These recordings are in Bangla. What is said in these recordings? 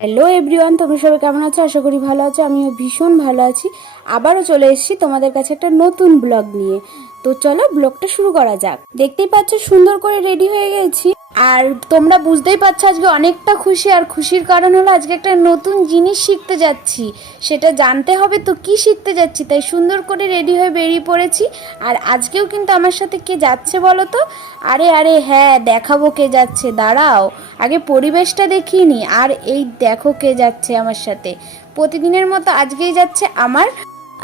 হ্যালো এভরিওয়ান, তোমরা সবাই কেমন আছো? আশা করি ভালো আছো। আমিও ভীষণ ভালো আছি। আবারও চলে এসেছি তোমাদের কাছে একটা নতুন ব্লগ নিয়ে। তো চলো ব্লগটা শুরু করা যাক। দেখতেই পাচ্ছ সুন্দর করে রেডি হয়ে গেছি, আর তোমরা বুঝতেই পারছো আজকে অনেকটা খুশি। আর খুশির কারণ হলো আজকে একটা নতুন জিনিস শিখতে যাচ্ছি, সেটা জানতে হবে। তো কি শিখতে যাচ্ছি তাই সুন্দর করে রেডি হয়ে বেরিয়ে পড়েছি। আর আজকেও কিন্তু আমার সাথে কে যাচ্ছে বলো তো? আরে আরে হ্যাঁ, দেখাবো কে যাচ্ছে, দাঁড়াও আগে পরিবেশটা দেখিয়ে নি। আর এই দেখো কে যাচ্ছে আমার সাথে। প্রতিদিনের মতো আজকেই যাচ্ছে আমার,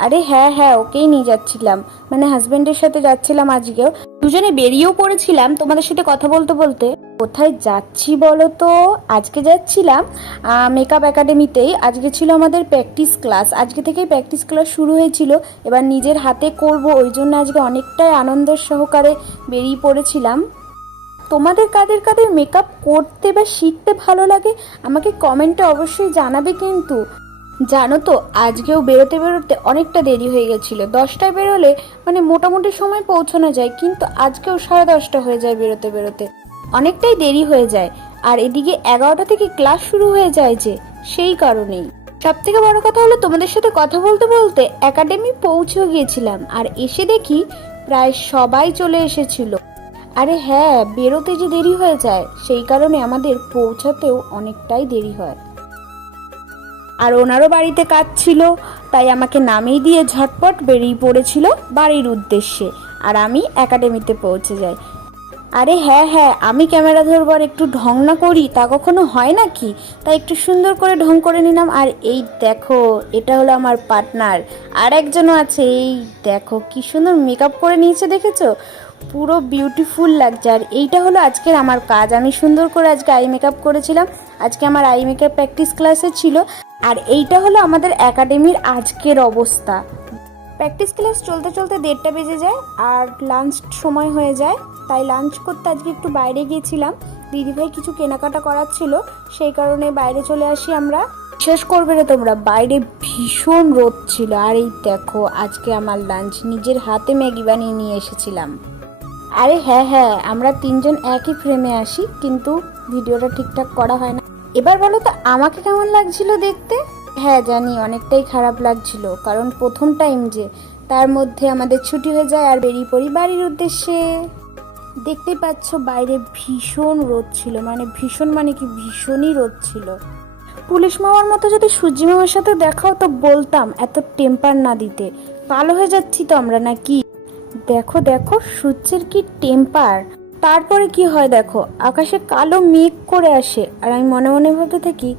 আরে হ্যাঁ হ্যাঁ ওকেই নিয়ে যাচ্ছিলাম, মানে হাজবেন্ডের সাথে যাচ্ছিলাম আজকেও। দুজনে বেরিয়েও পড়েছিলাম তোমাদের সাথে কথা বলতে বলতে। কোথায় যাচ্ছি বলো তো? আজকে যাচ্ছিলাম মেকআপ একাডেমিতেই। আজকে ছিল আমাদের প্র্যাকটিস ক্লাস, আজকে থেকেই প্র্যাকটিস ক্লাস শুরু হয়েছিল। এবার নিজের হাতে করব, ওই জন্য আজকে অনেকটাই আনন্দের সহকারে বেরিয়ে পড়েছিলাম। তোমাদের কাদের কাদের মেকআপ করতে বা শিখতে ভালো লাগে আমাকে কমেন্টে অবশ্যই জানাবে। কিন্তু জানো তো আজকেও বেরোতে বেরোতে অনেকটা দেরি হয়ে গেছিলো। 10টায় বেরোলে মানে মোটামুটি সময় পৌঁছানো যায়, কিন্তু আজকেও 10:30 হয়ে যায় বেরোতে বেরোতে, অনেকটাই দেরি হয়ে যায়। আর এদিকে 11টা থেকে ক্লাস শুরু হয়ে যায়, যে সেই কারণেই। সব থেকে বড় কথা হলো তোমাদের সাথে কথা বলতে বলতে একাডেমি পৌঁছেও গিয়েছিলাম, আর এসে দেখি প্রায় সবাই চলে এসেছিল। আরে হ্যাঁ, বেরোতে যে দেরি হয়ে যায় সেই কারণে আমাদের পৌঁছাতেও অনেকটাই দেরি হয়। আর ওনারও বাড়িতে কাজ ছিল, তাই আমাকে নামিয়ে দিয়ে ঝটপট বেরিয়ে পড়েছিল বাড়ির উদ্দেশ্যে। আর আমি একাডেমিতে পৌঁছে যাই। আরে হ্যাঁ হ্যাঁ, আমি ক্যামেরা ধরবার একটু ঢং না করি তা কখনো হয় নাকি? তাই একটু সুন্দর করে ঢং করে নিলাম। আর এই দেখো, এটা হলো আমার পার্টনার। আর একজনও আছে, এই দেখো কি সুন্দর মেকআপ করে নিয়েছে, দেখেছো? পুরো বিউটিফুল লাগছে। আর এইটা হলো আজকের আমার কাজ, আমি সুন্দর করে আজকে আই মেকআপ করেছিলাম। আজকে আমার আই মেকআপ প্র্যাকটিস ক্লাসে ছিল। আর এইটা হলো আমাদের একাডেমির আজকের অবস্থা। প্র্যাকটিস ক্লাস চলতে চলতে 1:30 বেজে যায়, আর লাঞ্চ সময় হয়ে যায়। তাই লাঞ্চ করতে আজকে একটু বাইরে গিয়েছিলাম। দিদিভাই কিছু কেনাকাটা করার ছিল, সেই কারণে বাইরে চলে আসি আমরা। শেষ করবে না তোমরা, বাইরে ভীষণ রোদ ছিল। আর এই দেখো আজকে আমার লাঞ্চ, নিজের হাতে ম্যাগি বানিয়ে নিয়ে এসেছিলাম। আরে হ্যাঁ হ্যাঁ, আমরা তিনজন একই ফ্রেমে আসি, কিন্তু ভিডিওটা ঠিকঠাক করা হয় না। এবার বলো তো আমাকে কেমন লাগছিল দেখতে? হ্যাঁ জানি অনেকটাই খারাপ লাগছিল, কারণ প্রথম টাইম যে, তার মধ্যে আমাদের ছুটি হয়ে যায় আর বেরিয়ে পড়ি বাড়ির উদ্দেশ্যে। দেখতেই পাচ্ছ বাইরে ভীষণ রোদ ছিল, মানে ভীষণ মানে কি ভীষণই রোদ ছিল। পুলিশ মামার মতো যদি সূর্যি মামার সাথে দেখাও তো বলতাম এত টেম্পার না দিতে। কালো হয়ে যাচ্ছি তো আমরা নাকি? দেখো দেখো সূর্যের কি টেম্পার। তারপরে কি হয় দেখো, আকাশে কালো মেঘ করে আসে, আর আমি মনে মনে ভাবতে থাকি